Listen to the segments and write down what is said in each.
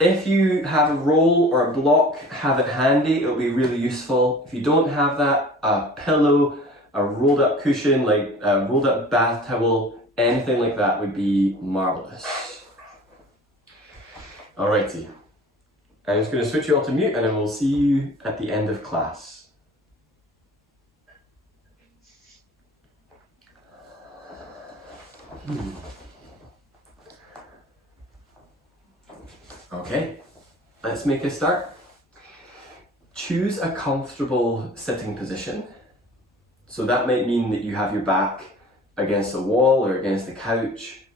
If you have a roll or a block, have it handy, it'll be really useful. If you don't have that, a pillow, a rolled up cushion, like a rolled up bath towel, anything like that would be marvelous. Alrighty, I'm just going to switch you all to mute and I will see you at the end of class. Okay, let's make a start. Choose a comfortable sitting position. So that might mean that you have your back against the wall or against the couch.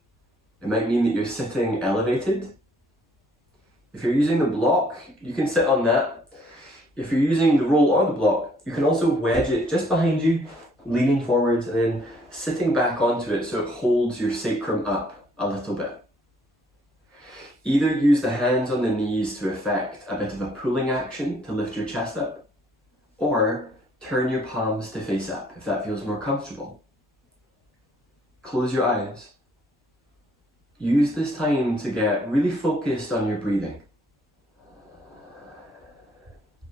It might mean that you're sitting elevated. If you're using the block, you can sit on that. If you're using the roll or the block, you can also wedge it just behind you, leaning forwards and then sitting back onto it so it holds your sacrum up a little bit. Either use the hands on the knees to effect a bit of a pulling action to lift your chest up, or turn your palms to face up if that feels more comfortable. Close your eyes. Use this time to get really focused on your breathing.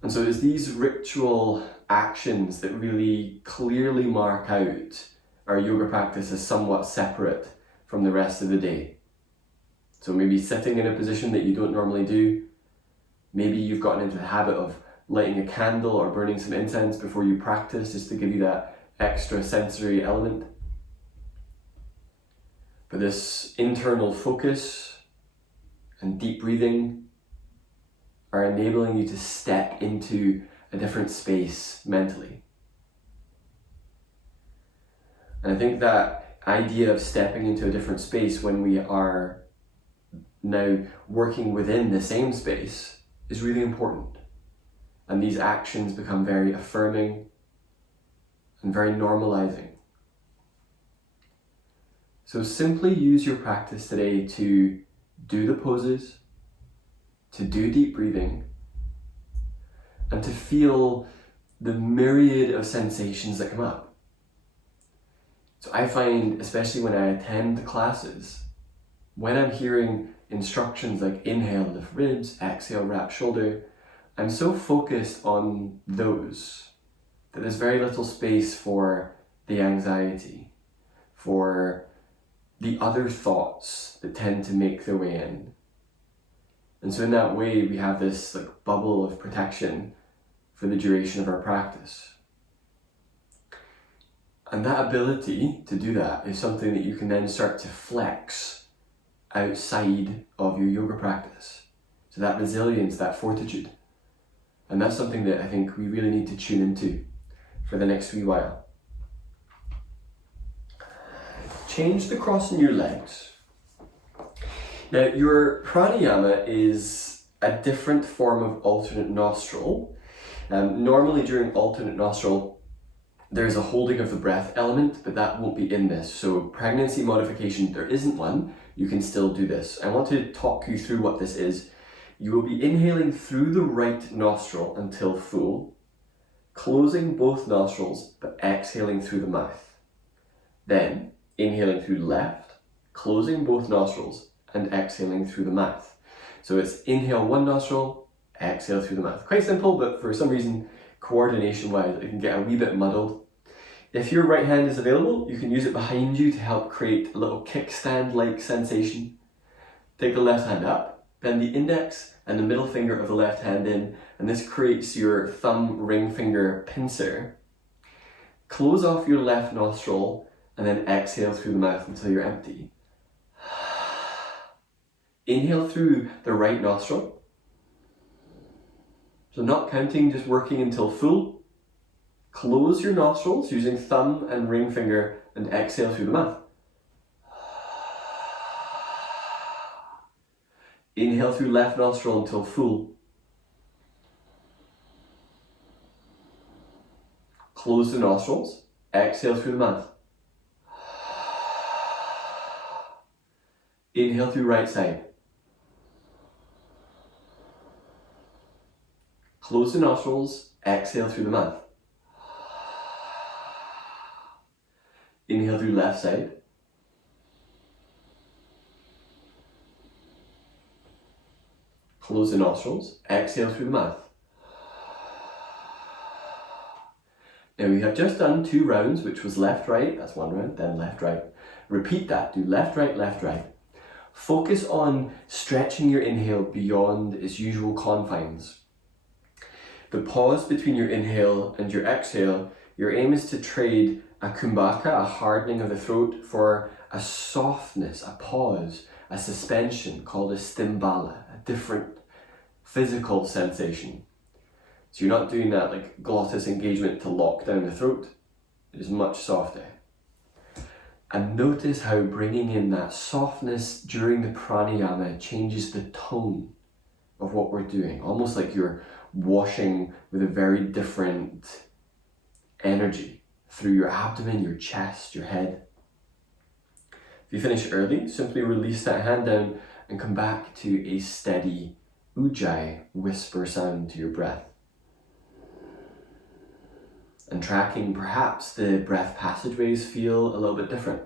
And so it's these ritual actions that really clearly mark out our yoga practice as somewhat separate from the rest of the day. So maybe sitting in a position that you don't normally do. Maybe you've gotten into the habit of lighting a candle or burning some incense before you practice just to give you that extra sensory element. But this internal focus and deep breathing are enabling you to step into a different space mentally. And I think that idea of stepping into a different space when we are now working within the same space is really important. And these actions become very affirming and very normalizing. So simply use your practice today to do the poses, to do deep breathing, and to feel the myriad of sensations that come up. So I find, especially when I attend classes, when I'm hearing instructions like inhale, lift ribs, exhale, wrap shoulder, I'm so focused on those that there's very little space for the anxiety, for the other thoughts that tend to make their way in. And so in that way, we have this like bubble of protection for the duration of our practice. And that ability to do that is something that you can then start to flex outside of your yoga practice. So that resilience, that fortitude. And that's something that I think we really need to tune into for the next wee while. Change the cross in your legs. Now, your pranayama is a different form of alternate nostril. Normally during alternate nostril, there's a holding of the breath element, but that won't be in this. So pregnancy modification, there isn't one. You can still do this. I want to talk you through what this is. You will be inhaling through the right nostril until full, closing both nostrils, but exhaling through the mouth. Then, inhaling through left, closing both nostrils, and exhaling through the mouth. So it's inhale one nostril, exhale through the mouth. Quite simple, but for some reason, coordination-wise, it can get a wee bit muddled. If your right hand is available, you can use it behind you to help create a little kickstand-like sensation. Take the left hand up, bend the index and the middle finger of the left hand in, and this creates your thumb ring finger pincer. Close off your left nostril and then exhale through the mouth until you're empty. Inhale through the right nostril. So not counting, just working until full. Close your nostrils using thumb and ring finger and exhale through the mouth. Inhale through left nostril until full. Close the nostrils, exhale through the mouth. Inhale through right side. Close the nostrils, exhale through the mouth. Inhale through left side. Close the nostrils, exhale through the mouth. Now we have just done 2 rounds, which was left, right, that's 1 round, then left, right. Repeat that, do left, right, left, right. Focus on stretching your inhale beyond its usual confines. The pause between your inhale and your exhale, your aim is to trade a kumbhaka, a hardening of the throat, for a softness, a pause, a suspension called a stimbala, a different physical sensation. So you're not doing that like glottis engagement to lock down the throat. It is much softer. And notice how bringing in that softness during the pranayama changes the tone of what we're doing. Almost like you're washing with a very different energy through your abdomen, your chest, your head. If you finish early, simply release that hand down and come back to a steady ujjayi whisper sound to your breath. And tracking, perhaps the breath passageways feel a little bit different.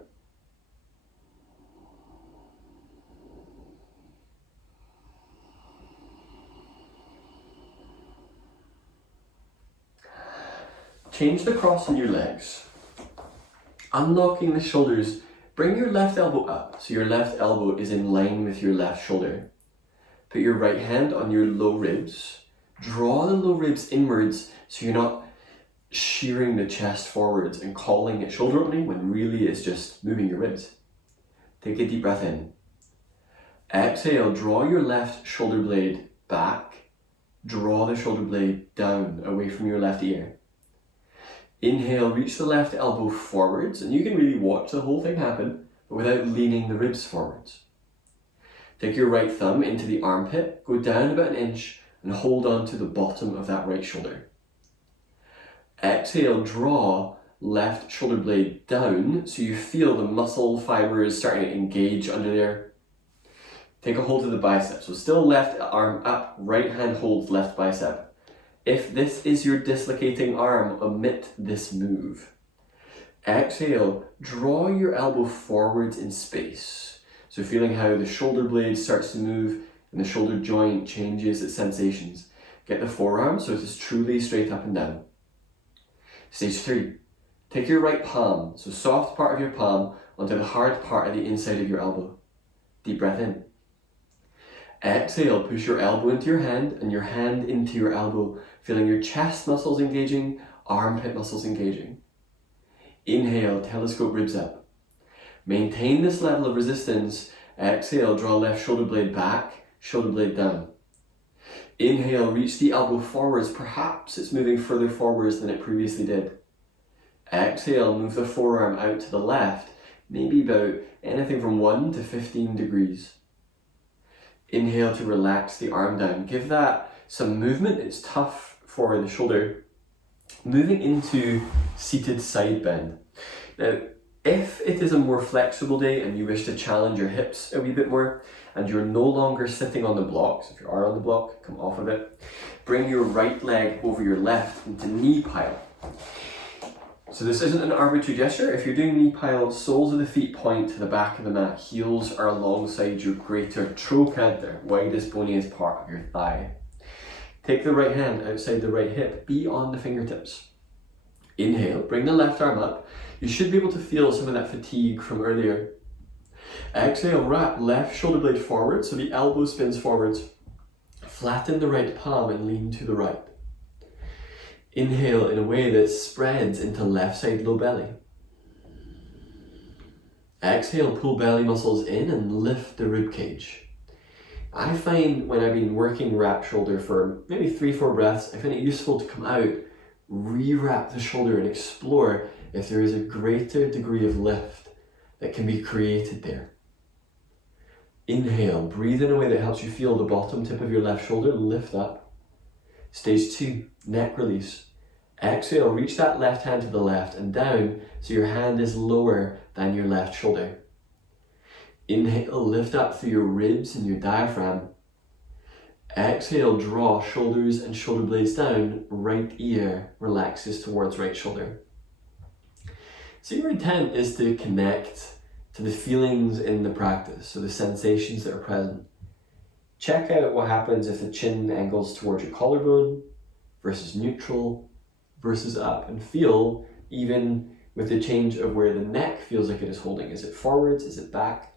Change the cross in your legs. Unlocking the shoulders, bring your left elbow up so your left elbow is in line with your left shoulder. Put your right hand on your low ribs. Draw the low ribs inwards so you're not shearing the chest forwards and calling it shoulder opening when really it's just moving your ribs. Take a deep breath in. Exhale, draw your left shoulder blade back. Draw the shoulder blade down away from your left ear. Inhale, reach the left elbow forwards, and you can really watch the whole thing happen, but without leaning the ribs forwards. Take your right thumb into the armpit, go down about 1 inch, and hold on to the bottom of that right shoulder. Exhale, draw left shoulder blade down so you feel the muscle fibers starting to engage under there. Take a hold of the bicep. So still left arm up, right hand holds left bicep. If this is your dislocating arm, omit this move. Exhale, draw your elbow forwards in space. So feeling how the shoulder blade starts to move and the shoulder joint changes its sensations. Get the forearm so it is truly straight up and down. Stage 3, take your right palm, so soft part of your palm, onto the hard part of the inside of your elbow. Deep breath in. Exhale, push your elbow into your hand and your hand into your elbow, feeling your chest muscles engaging, armpit muscles engaging. Inhale, telescope ribs up. Maintain this level of resistance. Exhale, draw left shoulder blade back, shoulder blade down. Inhale, reach the elbow forwards. Perhaps it's moving further forwards than it previously did. Exhale, move the forearm out to the left, maybe about anything from 1 to 15 degrees. Inhale to relax the arm down. Give that some movement. It's tough for the shoulder. Moving into seated side bend. Now, if it is a more flexible day and you wish to challenge your hips a wee bit more, and you're no longer sitting on the blocks, if you are on the block, come off of it. Bring your right leg over your left into knee pile. So this isn't an arbitrary gesture. If you're doing knee pile, soles of the feet point to the back of the mat. Heels are alongside your greater trochanter, widest boniest part of your thigh. Take the right hand outside the right hip. Be on the fingertips. Inhale, bring the left arm up. You should be able to feel some of that fatigue from earlier. Exhale, wrap left shoulder blade forward so the elbow spins forwards. Flatten the right palm and lean to the right. Inhale in a way that spreads into left side low belly. Exhale, pull belly muscles in and lift the rib cage. I find when I've been working wrap shoulder for maybe 3-4 breaths, I find it useful to come out, re-wrap the shoulder and explore if there is a greater degree of lift that can be created there. Inhale, breathe in a way that helps you feel the bottom tip of your left shoulder lift up. Stage 2, neck release. Exhale, reach that left hand to the left and down so your hand is lower than your left shoulder. Inhale, lift up through your ribs and your diaphragm. Exhale, draw shoulders and shoulder blades down, right ear relaxes towards right shoulder. So your intent is to connect to the feelings in the practice, so the sensations that are present. Check out what happens if the chin angles towards your collarbone versus neutral versus up, and feel even with the change of where the neck feels like it is holding. Is it forwards? Is it back?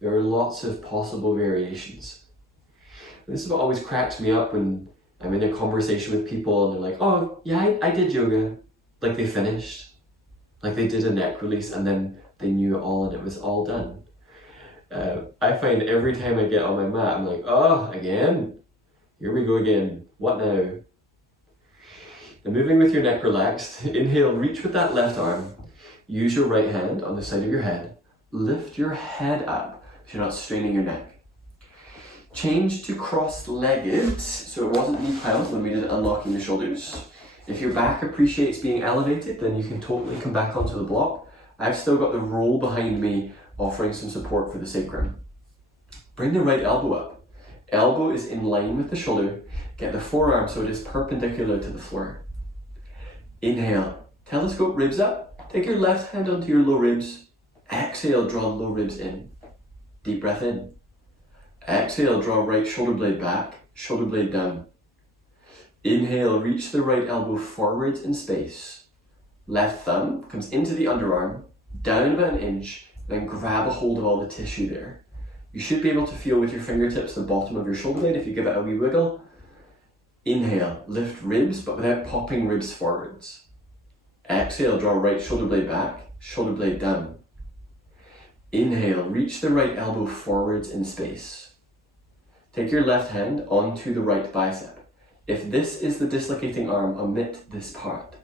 There are lots of possible variations. This is what always cracks me up when I'm in a conversation with people and they're like, oh yeah, I did yoga. Like they finished, like they did a neck release and then they knew it all and it was all done. I find every time I get on my mat, I'm like, oh, again? Here we go again. What now? And moving with your neck relaxed, inhale, reach with that left arm. Use your right hand on the side of your head. Lift your head up so you're not straining your neck. Change to cross-legged, so it wasn't knee piles when we did unlocking the shoulders. If your back appreciates being elevated, then you can totally come back onto the block. I've still got the roll behind me, offering some support for the sacrum. Bring the right elbow up. Elbow is in line with the shoulder. Get the forearm so it is perpendicular to the floor. Inhale, telescope ribs up. Take your left hand onto your low ribs. Exhale, draw low ribs in. Deep breath in. Exhale, draw right shoulder blade back, shoulder blade down. Inhale, reach the right elbow forwards in space. Left thumb comes into the underarm, down about an inch, then grab a hold of all the tissue there. You should be able to feel with your fingertips the bottom of your shoulder blade if you give it a wee wiggle. Inhale, lift ribs but without popping ribs forwards. Exhale, draw right shoulder blade back, shoulder blade down. Inhale, reach the right elbow forwards in space. Take your left hand onto the right bicep. If this is the dislocating arm, omit this part.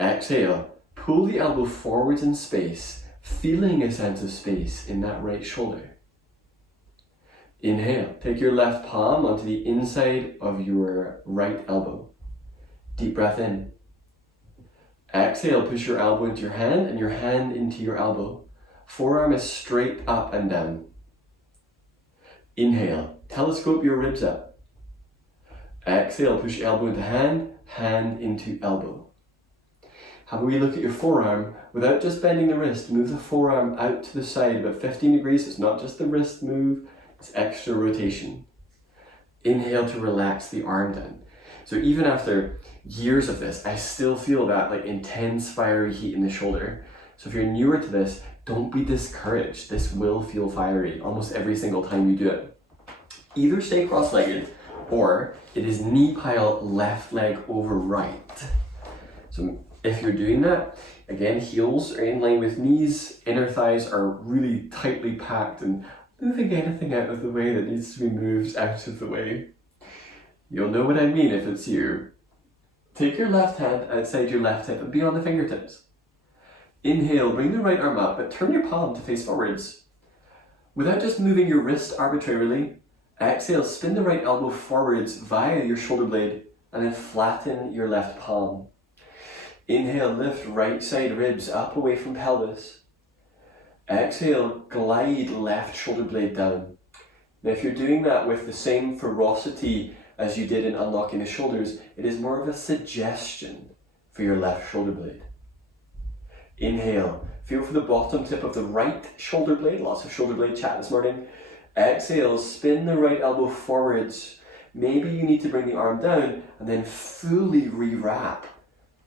Exhale, pull the elbow forwards in space, feeling a sense of space in that right shoulder. Inhale, take your left palm onto the inside of your right elbow. Deep breath in. Exhale, push your elbow into your hand and your hand into your elbow. Forearm is straight up and down. Inhale, telescope your ribs up. Exhale, push elbow into hand, hand into elbow. Have a wee look at your forearm. Without just bending the wrist, move the forearm out to the side about 15 degrees. It's not just the wrist move, it's extra rotation. Inhale to relax the arm down. So even after years of this, I still feel that like intense fiery heat in the shoulder. So if you're newer to this, don't be discouraged. This will feel fiery almost every single time you do it. Either stay cross-legged or it is knee pile left leg over right. So if you're doing that, again, heels are in line with knees, inner thighs are really tightly packed and moving anything out of the way that needs to be moved out of the way. You'll know what I mean if it's you. Take your left hand outside your left hip and be on the fingertips. Inhale, bring the right arm up, but turn your palm to face forwards. Without just moving your wrist arbitrarily, exhale, spin the right elbow forwards via your shoulder blade and then flatten your left palm. Inhale, lift right side ribs up away from pelvis. Exhale, glide left shoulder blade down. Now if you're doing that with the same ferocity as you did in unlocking the shoulders, it is more of a suggestion for your left shoulder blade. Inhale, feel for the bottom tip of the right shoulder blade, lots of shoulder blade chat this morning. Exhale, spin the right elbow forwards. Maybe you need to bring the arm down and then fully re-wrap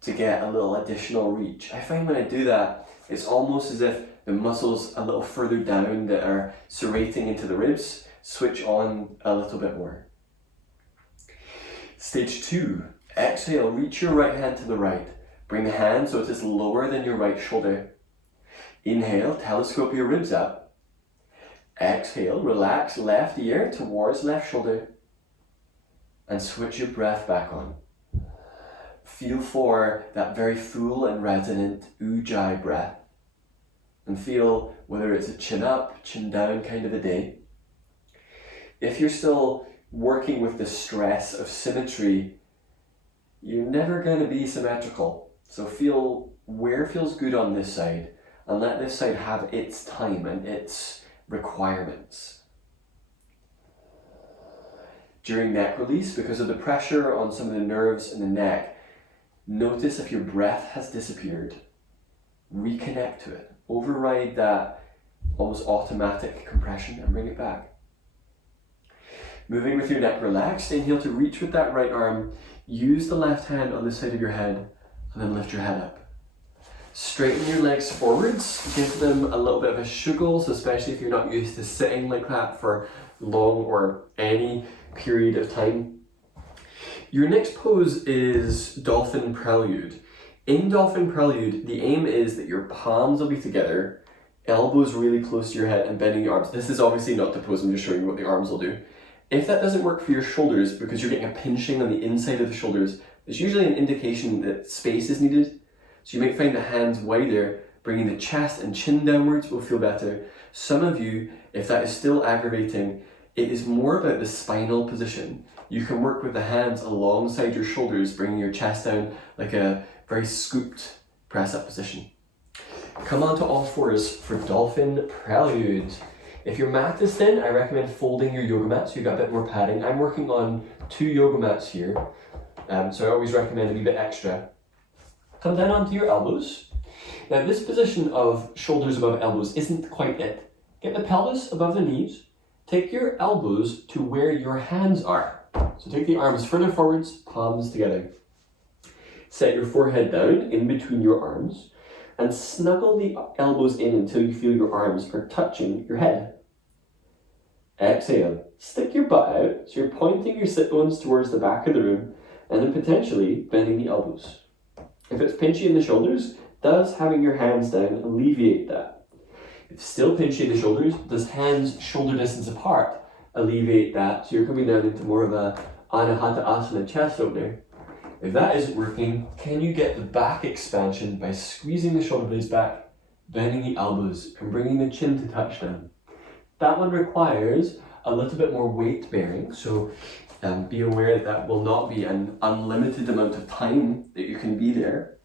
to get a little additional reach. I find when I do that, it's almost as if the muscles a little further down that are serrating into the ribs switch on a little bit more. Stage 2, exhale, reach your right hand to the right. Bring the hand so it is lower than your right shoulder. Inhale, telescope your ribs up. Exhale, relax left ear towards left shoulder. And switch your breath back on. Feel for that very full and resonant ujjayi breath. And feel whether it's a chin up, chin down kind of a day. If you're still working with the stress of symmetry, you're never going to be symmetrical. So feel where feels good on this side and let this side have its time and its requirements. During neck release, because of the pressure on some of the nerves in the neck, notice if your breath has disappeared. Reconnect to it. Override that almost automatic compression and bring it back. Moving with your neck relaxed, inhale to reach with that right arm. Use the left hand on the side of your head and then lift your head up. Straighten your legs forwards, give them a little bit of a shuggles, especially if you're not used to sitting like that for long or any period of time. Your next pose is Dolphin Prelude. In Dolphin Prelude, the aim is that your palms will be together, elbows really close to your head and bending your arms. This is obviously not the pose, I'm just showing you what the arms will do. If that doesn't work for your shoulders because you're getting a pinching on the inside of the shoulders, it's usually an indication that space is needed. So you might find the hands wider, bringing the chest and chin downwards will feel better. Some of you, if that is still aggravating, it is more about the spinal position. You can work with the hands alongside your shoulders, bringing your chest down like a very scooped press-up position. Come onto all fours for Dolphin Prelude. If your mat is thin, I recommend folding your yoga mat so you've got a bit more padding. I'm working on 2 yoga mats here, so I always recommend a wee bit extra. Come down onto your elbows. Now this position of shoulders above elbows isn't quite it. Get the pelvis above the knees. Take your elbows to where your hands are. So take the arms further forwards, palms together. Set your forehead down in between your arms and snuggle the elbows in until you feel your arms are touching your head. Exhale. Stick your butt out so you're pointing your sit bones towards the back of the room and then potentially bending the elbows. If it's pinchy in the shoulders, does having your hands down alleviate that? If it's still pinchy in the shoulders, does hands shoulder distance apart alleviate that? So you're coming down into more of a Anahata Asana chest opener. If that isn't working, can you get the back expansion by squeezing the shoulder blades back, bending the elbows, and bringing the chin to touchdown? That one requires a little bit more weight bearing, so be aware that that will not be an unlimited amount of time that you can be there.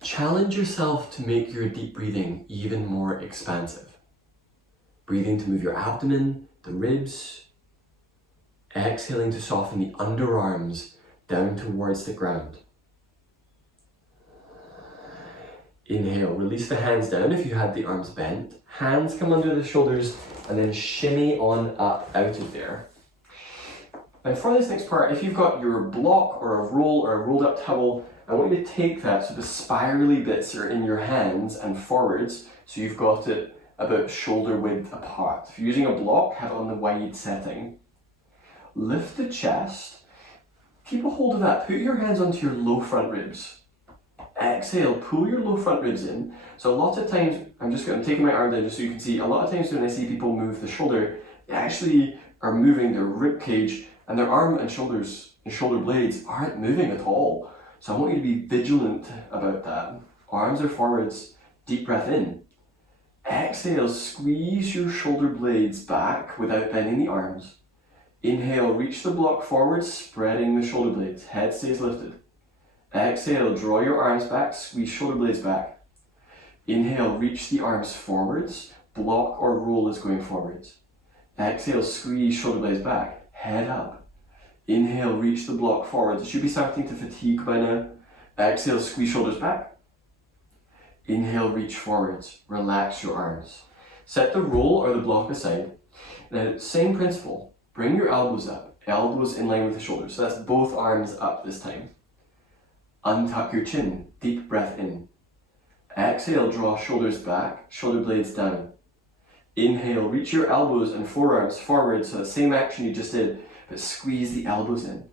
Challenge yourself to make your deep breathing even more expansive. Breathing to move your abdomen, the ribs. Exhaling to soften the underarms down towards the ground. Inhale, release the hands down if you had the arms bent. Hands come under the shoulders and then shimmy on up out of there. Now for this next part, if you've got your block or a roll or a rolled up towel, I want you to take that so the spirally bits are in your hands and forwards, so you've got it about shoulder width apart. If you're using a block, have it on the wide setting. Lift the chest, keep a hold of that, put your hands onto your low front ribs. Exhale, pull your low front ribs in. So a lot of times, I'm taking my arm down just so you can see, a lot of times when I see people move the shoulder, they actually are moving their rib cage and their arm and shoulders and shoulder blades aren't moving at all. So I want you to be vigilant about that. Arms are forwards, deep breath in. Exhale, squeeze your shoulder blades back without bending the arms. Inhale, reach the block forwards, spreading the shoulder blades. Head stays lifted. Exhale, draw your arms back, squeeze shoulder blades back. Inhale, reach the arms forwards. Block or roll is going forwards. Exhale, squeeze shoulder blades back. Head up. Inhale, reach the block forwards. It should be starting to fatigue by now. Exhale, squeeze shoulders back. Inhale, reach forwards. Relax your arms. Set the roll or the block aside. Now, same principle. Bring your elbows up. Elbows in line with the shoulders. So that's both arms up this time. Untuck your chin. Deep breath in. Exhale, draw shoulders back. Shoulder blades down. Inhale, reach your elbows and forearms forward. So the same action you just did, but squeeze the elbows in.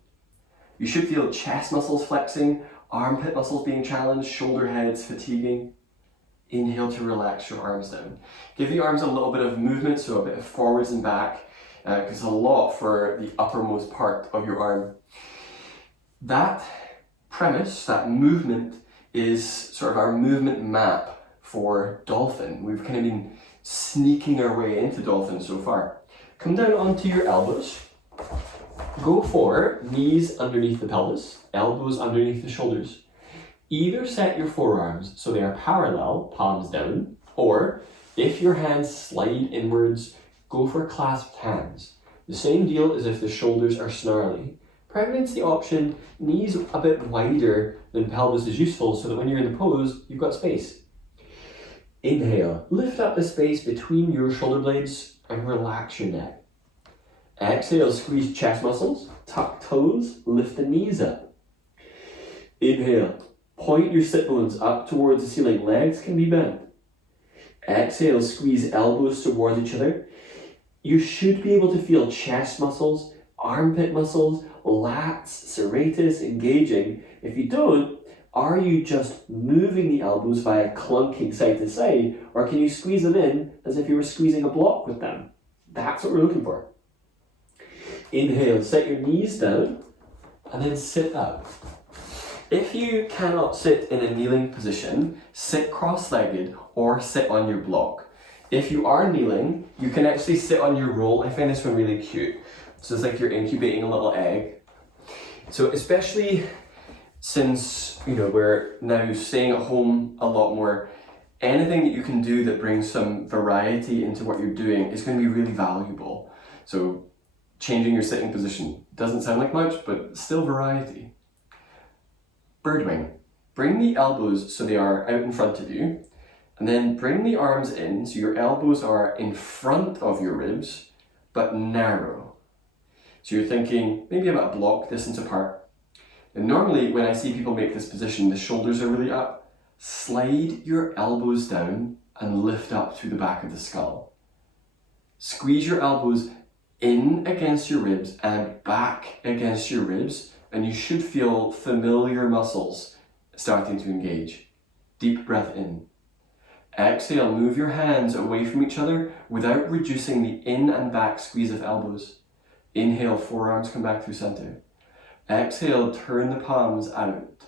You should feel chest muscles flexing, armpit muscles being challenged, shoulder heads fatiguing. Inhale to relax your arms down. Give the arms a little bit of movement, so a bit of forwards and back, because it's a lot for the uppermost part of your arm. That premise, that movement, is sort of our movement map for dolphin. We've kind of been sneaking our way into dolphin so far. Come down onto your elbows. Go for knees underneath the pelvis, elbows underneath the shoulders. Either set your forearms so they are parallel, palms down, or if your hands slide inwards, go for clasped hands. The same deal as if the shoulders are snarly. Pregnancy option, knees a bit wider than pelvis is useful so that when you're in the pose, you've got space. Inhale, lift up the space between your shoulder blades and relax your neck. Exhale, squeeze chest muscles, tuck toes, lift the knees up. Inhale, point your sit bones up towards the ceiling, legs can be bent. Exhale, squeeze elbows towards each other. You should be able to feel chest muscles, armpit muscles, lats, serratus engaging. If you don't, are you just moving the elbows via clunking side to side, or can you squeeze them in as if you were squeezing a block with them? That's what we're looking for. Inhale, set your knees down, and then sit up. If you cannot sit in a kneeling position, sit cross-legged or sit on your block. If you are kneeling, you can actually sit on your roll. I find this one really cute. So it's like you're incubating a little egg. So especially since, we're now staying at home a lot more, anything that you can do that brings some variety into what you're doing is going to be really valuable. So changing your sitting position doesn't sound like much, but still variety. Birdwing. Bring the elbows so they are out in front of you, and then bring the arms in so your elbows are in front of your ribs, but narrow. So you're thinking maybe about a block distance apart. And normally when I see people make this position, the shoulders are really up. Slide your elbows down and lift up through the back of the skull. Squeeze your elbows in against your ribs and back against your ribs, and you should feel familiar muscles starting to engage. Deep breath in. Exhale, move your hands away from each other without reducing the in and back squeeze of elbows. Inhale, forearms come back through center. Exhale, turn the palms out.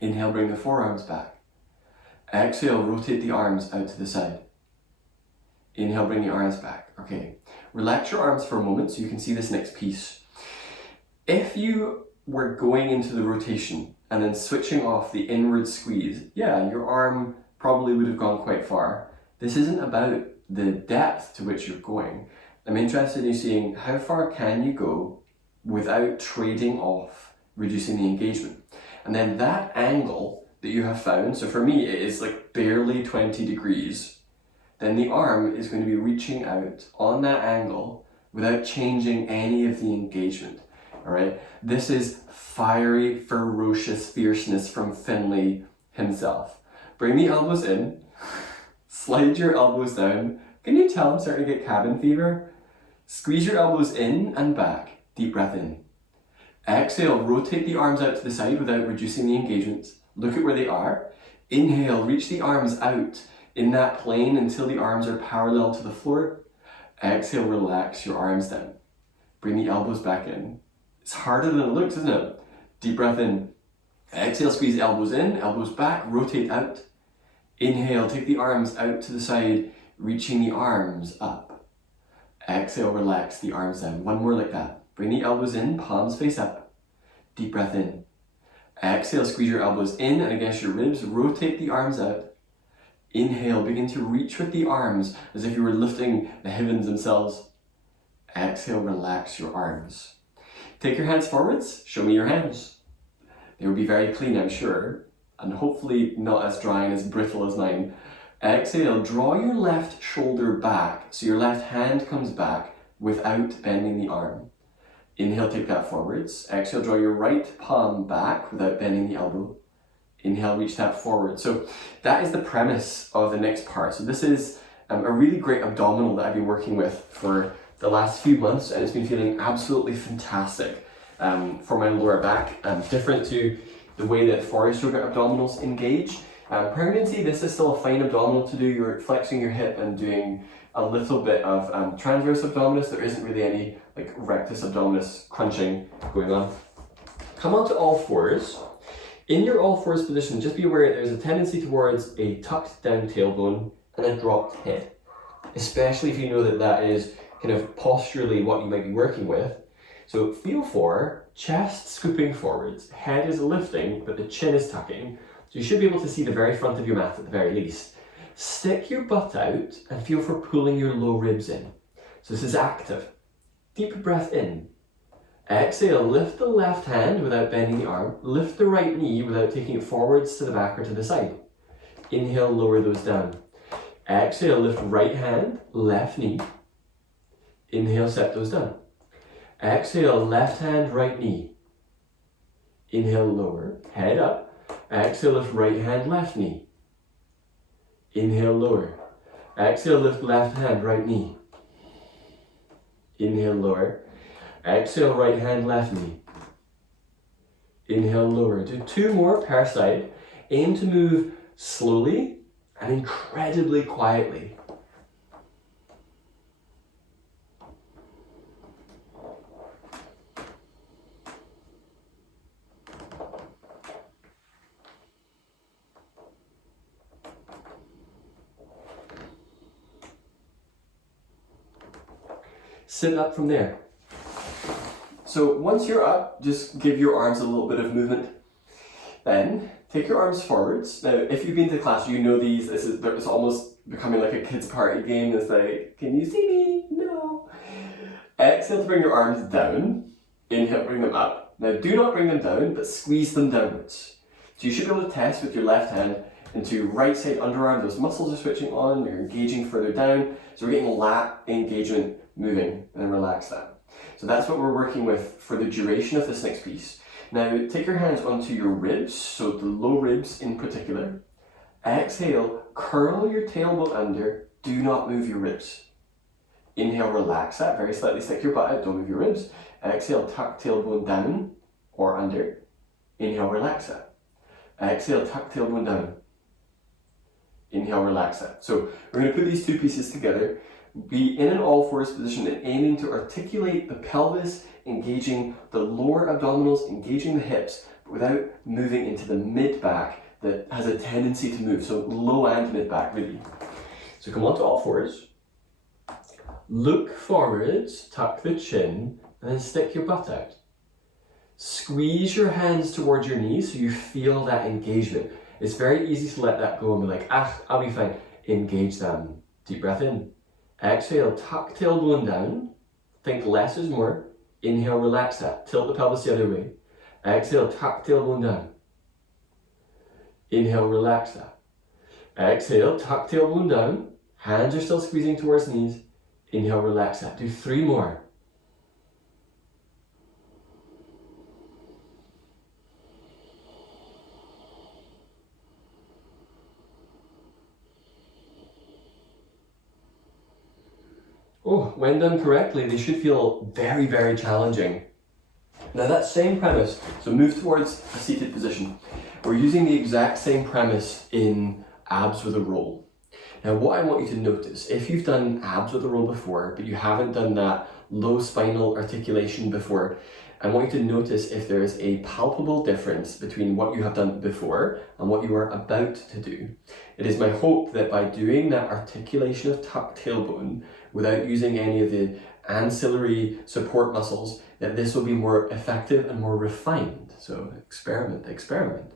Inhale, bring the forearms back. Exhale, rotate the arms out to the side. Inhale, bring the arms back. Okay, relax your arms for a moment so you can see this next piece. If you were going into the rotation and then switching off the inward squeeze, your arm probably would have gone quite far. This isn't about the depth to which you're going. I'm interested in seeing how far can you go without trading off reducing the engagement. And then that angle that you have found, so for me it is like barely 20 degrees, then the arm is going to be reaching out on that angle without changing any of the engagement. All right, this is fiery, ferocious fierceness from Finlay himself. Bring the elbows in, slide your elbows down. Can you tell I'm starting to get cabin fever? Squeeze your elbows in and back. Deep breath in. Exhale, rotate the arms out to the side without reducing the engagements. Look at where they are. Inhale, reach the arms out in that plane until the arms are parallel to the floor. Exhale, relax your arms down. Bring the elbows back in. It's harder than it looks, isn't it? Deep breath in. Exhale, squeeze elbows in, elbows back, rotate out. Inhale, take the arms out to the side, reaching the arms up. Exhale, relax the arms down. One more like that. Bring the elbows in, palms face up. Deep breath in. Exhale, squeeze your elbows in and against your ribs, rotate the arms out. Inhale, begin to reach with the arms as if you were lifting the heavens themselves. Exhale, relax your arms. Take your hands forwards, show me your hands. They will be very clean, I'm sure, and hopefully not as dry and as brittle as mine. Exhale, draw your left shoulder back, so your left hand comes back without bending the arm. Inhale, take that forwards. Exhale, draw your right palm back without bending the elbow. Inhale, reach that forward. So that is the premise of the next part. So this is a really great abdominal that I've been working with for the last few months, and it's been feeling absolutely fantastic for my lower back, different to the way that forest yoga abdominals engage. Pregnancy, this is still a fine abdominal to do. You're flexing your hip and doing a little bit of transverse abdominis. There isn't really any like rectus abdominis crunching going on. Come onto all fours. In your all fours position, just be aware there's a tendency towards a tucked down tailbone and a dropped head, especially if you know that that is kind of posturally what you might be working with. So feel for chest scooping forwards, head is lifting, but the chin is tucking. So you should be able to see the very front of your mat at the very least. Stick your butt out and feel for pulling your low ribs in. So this is active. Deep breath in. Exhale, lift the left hand without bending the arm. Lift the right knee without taking it forwards to the back or to the side. Inhale, lower those down. Exhale, lift right hand, left knee. Inhale, set those down. Exhale, left hand, right knee. Inhale, lower, head up. Exhale, lift right hand, left knee. Inhale, lower. Exhale, lift left hand, right knee. Inhale, lower. Exhale, right hand, left knee. Inhale, lower. Do 2 more per side. Aim to move slowly and incredibly quietly. Sit up from there. So once you're up, just give your arms a little bit of movement. Then take your arms forwards. Now, if you've been to class, you know these. It's almost becoming like a kids' party game. It's like, can you see me? No. Exhale to bring your arms down. Inhale, bring them up. Now, do not bring them down, but squeeze them downwards. So you should be able to test with your left hand into right side underarm. Those muscles are switching on. You're engaging further down. So we're getting lat engagement moving, and then relax that. So that's what we're working with for the duration of this next piece. Now take your hands onto your ribs, so the low ribs in particular. Exhale, curl your tailbone under, do not move your ribs. Inhale, relax that, very slightly stick your butt out, don't move your ribs. Exhale, tuck tailbone down or under. Inhale, relax that. Exhale, tuck tailbone down. Inhale, relax that. So we're going to put these 2 pieces together. Be in an all-fours position and aiming to articulate the pelvis, engaging the lower abdominals, engaging the hips, but without moving into the mid-back that has a tendency to move. So low and mid-back, really. So come onto all fours. Look forwards, tuck the chin, and then stick your butt out. Squeeze your hands towards your knees so you feel that engagement. It's very easy to let that go and be like, I'll be fine. Engage them. Deep breath in. Exhale, tuck tailbone down. Think less is more. Inhale, relax that. Tilt the pelvis the other way. Exhale, tuck tailbone down. Inhale, relax that. Exhale, tuck tailbone down. Hands are still squeezing towards knees. Inhale, relax that. Do 3 more. Oh, when done correctly, they should feel very, very challenging. Now that same premise, so move towards a seated position. We're using the exact same premise in abs with a roll. Now what I want you to notice, if you've done abs with a roll before, but you haven't done that low spinal articulation before, I want you to notice if there is a palpable difference between what you have done before and what you are about to do. It is my hope that by doing that articulation of tuck tailbone, without using any of the ancillary support muscles, that this will be more effective and more refined. So experiment.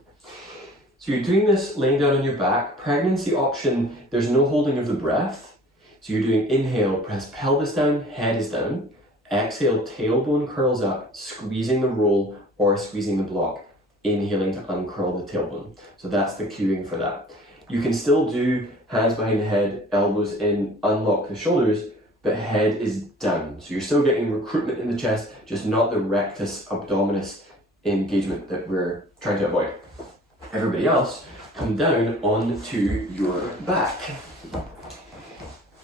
So you're doing this laying down on your back. Pregnancy option, there's no holding of the breath. So you're doing inhale, press pelvis down, head is down. Exhale, tailbone curls up, squeezing the roll or squeezing the block. Inhaling to uncurl the tailbone. So that's the cueing for that. You can still do hands behind the head, elbows in, unlock the shoulders, but head is down. So you're still getting recruitment in the chest, just not the rectus abdominis engagement that we're trying to avoid. Everybody else, come down onto your back.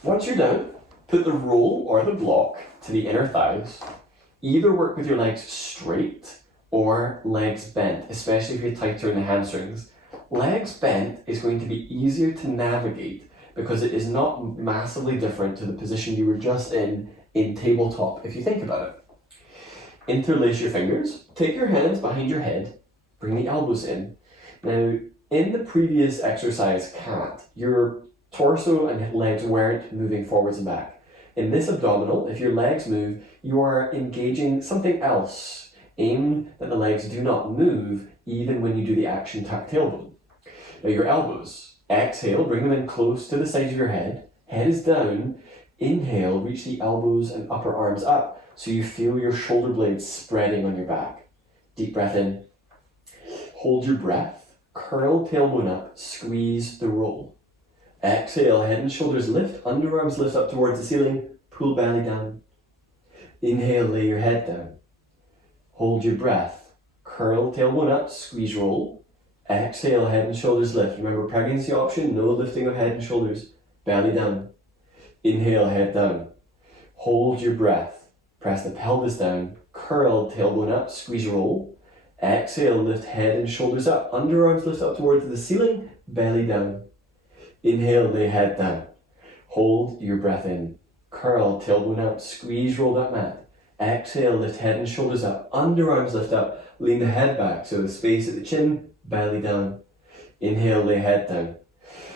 Once you're down, put the roll or the block to the inner thighs. Either work with your legs straight or legs bent, especially if you're tighter in the hamstrings. Legs bent is going to be easier to navigate because it is not massively different to the position you were just in tabletop, if you think about it. Interlace your fingers, take your hands behind your head, bring the elbows in. Now, in the previous exercise, cat, your torso and legs weren't moving forwards and back. In this abdominal, if your legs move, you are engaging something else. Aim that the legs do not move even when you do the action tuck tailbone. Now your elbows, exhale, bring them in close to the sides of your head. Head is down. Inhale, reach the elbows and upper arms up so you feel your shoulder blades spreading on your back. Deep breath in. Hold your breath. Curl tailbone up. Squeeze the roll. Exhale, head and shoulders lift. Underarms lift up towards the ceiling. Pull belly down. Inhale, lay your head down. Hold your breath. Curl tailbone up, squeeze roll. Exhale, head and shoulders lift. Remember, pregnancy option, no lifting of head and shoulders. Belly down. Inhale, head down. Hold your breath. Press the pelvis down. Curl tailbone up, squeeze roll. Exhale, lift head and shoulders up. Underarms lift up towards the ceiling, belly down. Inhale, lay head down. Hold your breath in. Curl, tailbone up, squeeze, roll that mat. Exhale, lift head and shoulders up. Underarms lift up, lean the head back. So the space at the chin, belly down. Inhale, lay head down.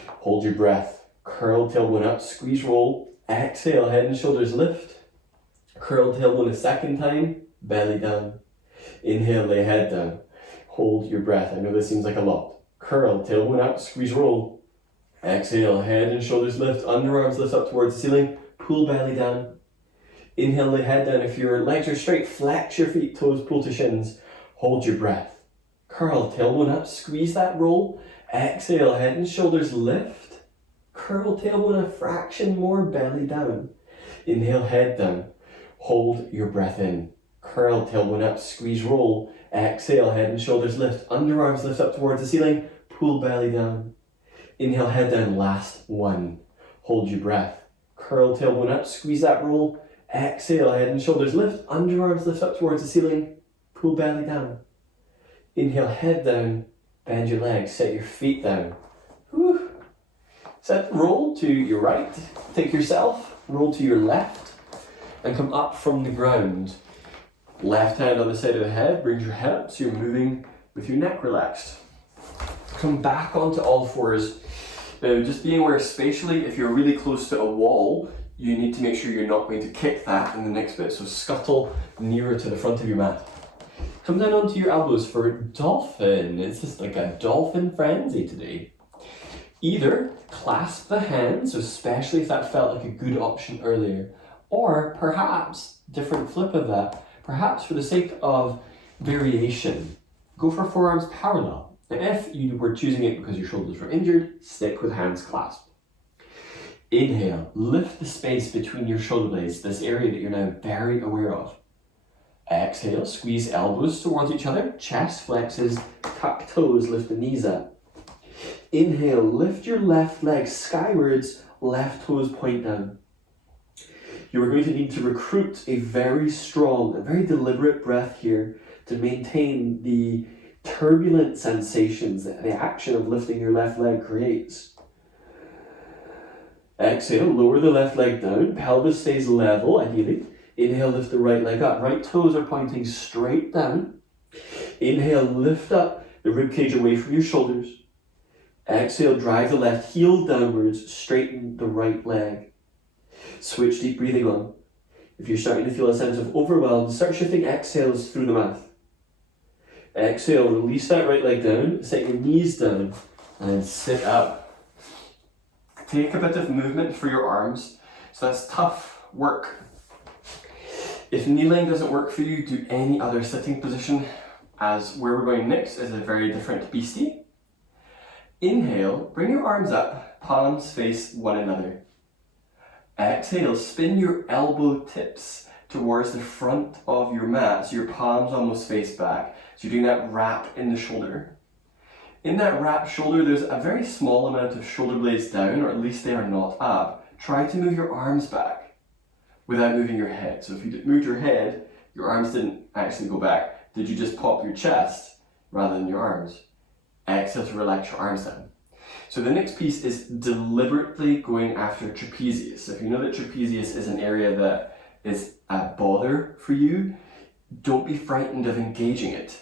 Hold your breath. Curl, tailbone up, squeeze, roll. Exhale, head and shoulders lift. Curl tailbone a second time, belly down. Inhale, lay head down. Hold your breath. I know this seems like a lot. Curl, tailbone up, squeeze, roll. Exhale, head and shoulders lift. Underarms lift up towards the ceiling. Pull belly down. Inhale, lay head down. If your legs are straight, flex your feet, toes pull to shins. Hold your breath. Curl, tailbone up, squeeze that roll. Exhale, head and shoulders lift. Curl, tailbone a fraction more, belly down. Inhale, head down. Hold your breath in. Curl, tailbone up, squeeze, roll. Exhale, head and shoulders lift. Underarms lift up towards the ceiling. Pull belly down. Inhale, head down, last one. Hold your breath. Curl, tailbone up, squeeze that roll. Exhale, head and shoulders lift. Underarms lift up towards the ceiling. Pull belly down. Inhale, head down. Bend your legs. Set your feet down. Whew. Set, roll to your right. Take yourself. Roll to your left. And come up from the ground. Left hand on the side of the head. Brings your head up so you're moving with your neck relaxed. Come back onto all fours. Now, just being aware spatially, if you're really close to a wall, you need to make sure you're not going to kick that in the next bit. So scuttle nearer to the front of your mat. Come down onto your elbows for dolphin. It's just like a dolphin frenzy today. Either clasp the hands, especially if that felt like a good option earlier, or perhaps, different flip of that, perhaps for the sake of variation, go for forearms parallel. Now, if you were choosing it because your shoulders were injured, stick with hands clasped. Inhale, lift the space between your shoulder blades, this area that you're now very aware of. Exhale, squeeze elbows towards each other, chest flexes, tuck toes, lift the knees up. Inhale, lift your left leg skywards, left toes point down. You are going to need to recruit a very strong, a very deliberate breath here to maintain the turbulent sensations that the action of lifting your left leg creates. Exhale, lower the left leg down, pelvis stays level, ideally. Inhale, lift the right leg up. Right toes are pointing straight down. Inhale, lift up the ribcage away from your shoulders. Exhale, drive the left heel downwards, straighten the right leg. Switch deep breathing on. If you're starting to feel a sense of overwhelm, start shifting exhales through the mouth. Exhale, release that right leg down, set your knees down, and then sit up. Take a bit of movement for your arms. So that's tough work. If kneeling doesn't work for you, do any other sitting position, as where we're going next is a very different beastie. Inhale, bring your arms up, palms face one another. Exhale, spin your elbow tips towards the front of your mat, so your palms almost face back. So you're doing that wrap in the shoulder. In that wrap shoulder, there's a very small amount of shoulder blades down, or at least they are not up. Try to move your arms back without moving your head. So if you moved your head, your arms didn't actually go back. Did you just pop your chest rather than your arms? Exhale to relax your arms down. So the next piece is deliberately going after trapezius. If you know that trapezius is an area that is a bother for you, don't be frightened of engaging it.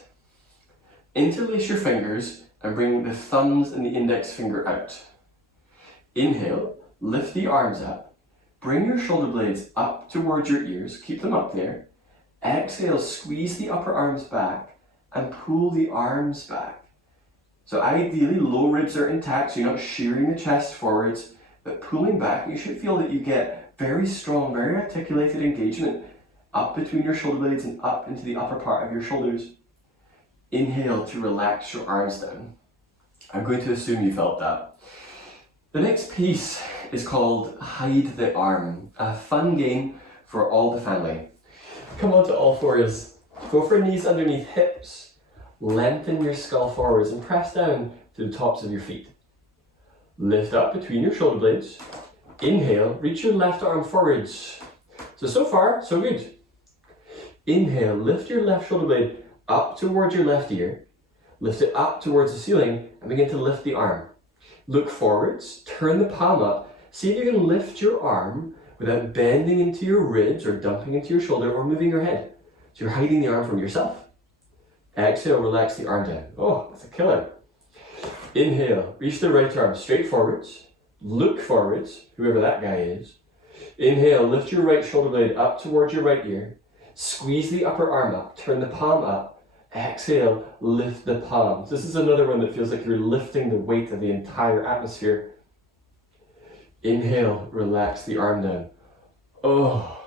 Interlace your fingers and bring the thumbs and the index finger out. Inhale, lift the arms up. Bring your shoulder blades up towards your ears, keep them up there. Exhale, squeeze the upper arms back and pull the arms back. So ideally, low ribs are intact, so you're not shearing the chest forwards, but pulling back, you should feel that you get very strong, very articulated engagement up between your shoulder blades and up into the upper part of your shoulders. Inhale to relax your arms down. I'm going to assume you felt that. The next piece is called Hide the Arm, a fun game for all the family. Come onto all fours. Go for knees underneath hips. Lengthen your skull forwards and press down to the tops of your feet. Lift up between your shoulder blades. Inhale, reach your left arm forwards. So far, so good. Inhale, lift your left shoulder blade up towards your left ear. Lift it up towards the ceiling and begin to lift the arm. Look forwards, turn the palm up. See if you can lift your arm without bending into your ribs or dumping into your shoulder or moving your head. So you're hiding the arm from yourself. Exhale, relax the arm down. Oh, that's a killer. Inhale, reach the right arm straight forwards. Look forwards, whoever that guy is. Inhale, lift your right shoulder blade up towards your right ear. Squeeze the upper arm up, turn the palm up. Exhale, lift the palms. This is another one that feels like you're lifting the weight of the entire atmosphere. Inhale, relax the arm down. Oh.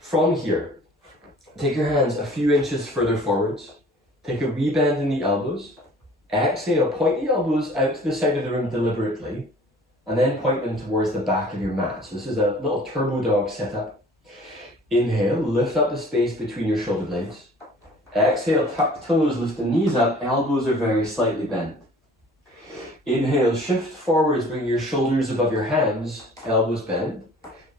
From here, take your hands a few inches further forwards. Take a wee bend in the elbows. Exhale, point the elbows out to the side of the room deliberately, and then point them towards the back of your mat. So this is a little turbo dog setup. Inhale, lift up the space between your shoulder blades. Exhale, tuck the toes, lift the knees up, elbows are very slightly bent. Inhale, shift forwards, bring your shoulders above your hands, elbows bent.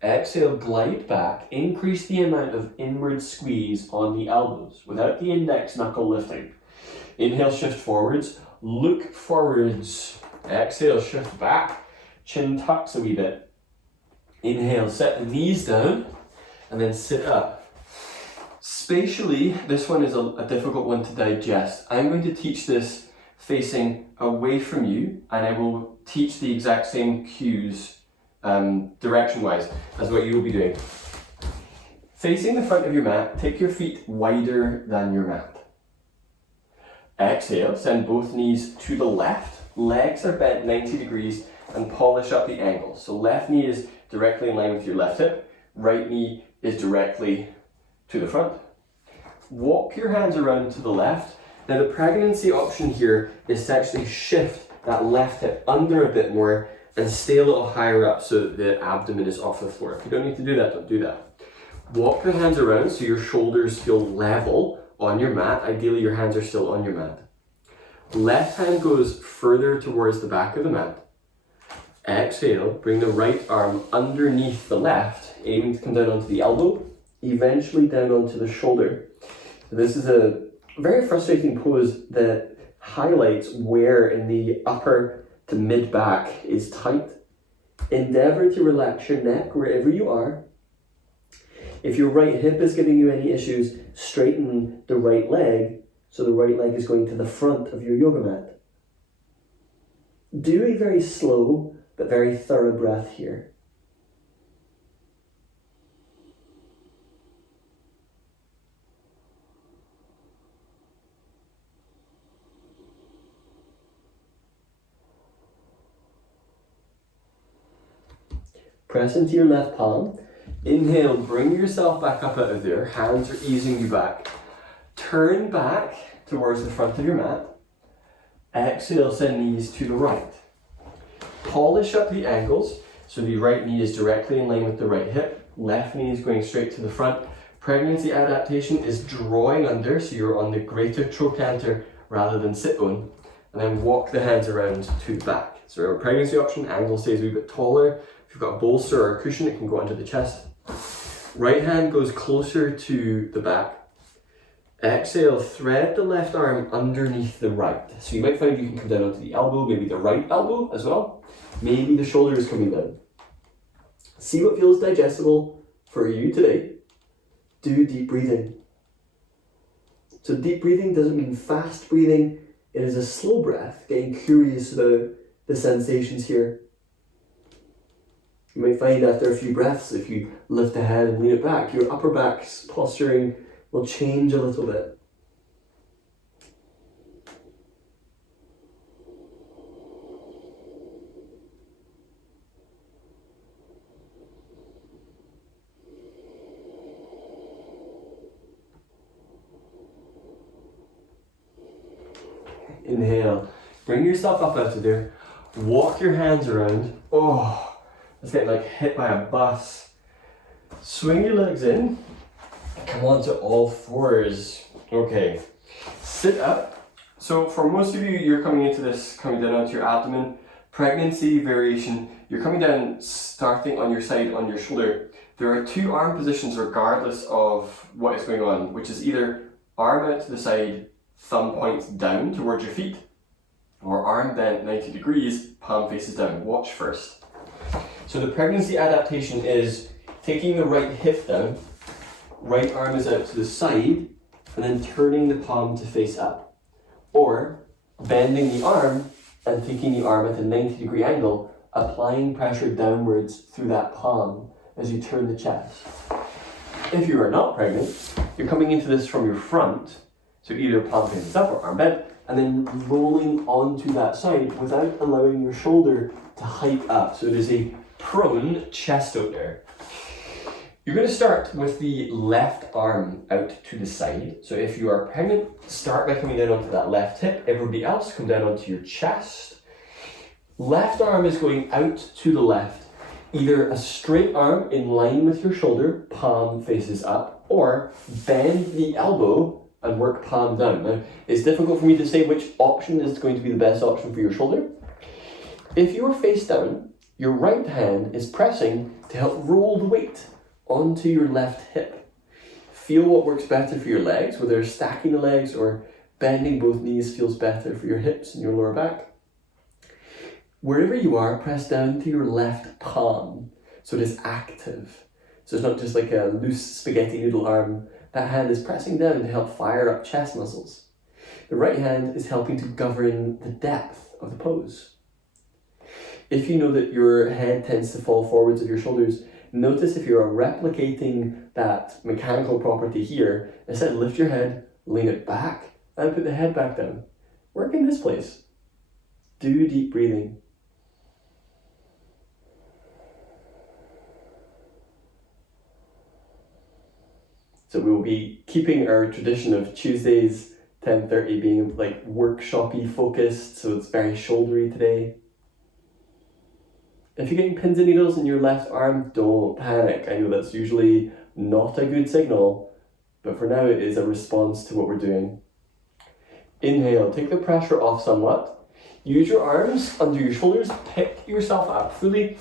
Exhale, glide back, increase the amount of inward squeeze on the elbows without the index knuckle lifting. Inhale, shift forwards, look forwards. Exhale, shift back, chin tucks a wee bit. Inhale, set the knees down, and then sit up. Spatially, this one is a difficult one to digest. I'm going to teach this facing away from you, and I will teach the exact same cues direction-wise as what you will be doing. Facing the front of your mat, take your feet wider than your mat. Exhale, send both knees to the left. Legs are bent 90 degrees and polish up the ankles. So left knee is directly in line with your left hip. Right knee is directly to the front. Walk your hands around to the left. Now the pregnancy option here is to actually shift that left hip under a bit more and stay a little higher up so that the abdomen is off the floor. If you don't need to do that, don't do that. Walk your hands around so your shoulders feel level on your mat. Ideally your hands are still on your mat. Left hand goes further towards the back of the mat. Exhale, bring the right arm underneath the left, aiming to come down onto the elbow, eventually down onto the shoulder. This is a very frustrating pose that highlights where in the upper to mid back is tight. Endeavor to relax your neck wherever you are. If your right hip is giving you any issues, straighten the right leg so the right leg is going to the front of your yoga mat. Do a very slow but very thorough breath here. Press into your left palm. Inhale, bring yourself back up out of there. Hands are easing you back. Turn back towards the front of your mat. Exhale, send knees to the right. Polish up the ankles so the right knee is directly in line with the right hip. Left knee is going straight to the front. Pregnancy adaptation is drawing under, so you're on the greater trochanter rather than sit bone. And then walk the hands around to the back. So our pregnancy option, angle stays a wee bit taller. If you've got a bolster or a cushion, it can go under the chest. Right hand goes closer to the back. Exhale, thread the left arm underneath the right. So you might find you can come down onto the elbow, maybe the right elbow as well. Maybe the shoulder is coming down. See what feels digestible for you today. Do deep breathing. So deep breathing doesn't mean fast breathing. It is a slow breath, getting curious about the sensations here. You might find after a few breaths, if you lift the head and lean it back, your upper back's posturing will change a little bit. Inhale, bring yourself up out of there, walk your hands around. Oh, it's getting like hit by a bus. Swing your legs in, Come on to all fours. Okay. Sit up. So for most of you, you're coming into this, coming down onto your abdomen. Pregnancy variation, you're coming down, starting on your side, on your shoulder. There are two arm positions regardless of what is going on, which is either arm out to the side, thumb points down towards your feet, or arm bent 90 degrees, palm faces down. Watch first. So the pregnancy adaptation is taking the right hip down, right arm is out to the side, and then turning the palm to face up. Or bending the arm and taking the arm at a 90-degree angle, applying pressure downwards through that palm as you turn the chest. If you are not pregnant, you're coming into this from your front, so either palm faces up or arm bent, and then rolling onto that side without allowing your shoulder to hike up. So it is a prone chest out there. You're going to start with the left arm out to the side. So if you are pregnant, start by coming down onto that left hip. Everybody else, come down onto your chest. Left arm is going out to the left. Either a straight arm in line with your shoulder, palm faces up, or bend the elbow and work palm down. Now, it's difficult for me to say which option is going to be the best option for your shoulder. If you are face down, your right hand is pressing to help roll the weight onto your left hip. Feel what works better for your legs, whether stacking the legs or bending both knees feels better for your hips and your lower back. Wherever you are, press down to your left palm, so it is active. So it's not just like a loose spaghetti noodle arm. That hand is pressing down to help fire up chest muscles. The right hand is helping to govern the depth of the pose. If you know that your head tends to fall forwards of your shoulders, notice if you are replicating that mechanical property here, instead lift your head, lean it back, and put the head back down. Work in this place. Do deep breathing. So we'll be keeping our tradition of Tuesdays, 10:30 being like workshop-y focused, so it's very shouldery today. If you're getting pins and needles in your left arm, don't panic. I know that's usually not a good signal, but for now it is a response to what we're doing. Inhale, take the pressure off somewhat. Use your arms under your shoulders, pick yourself up fully.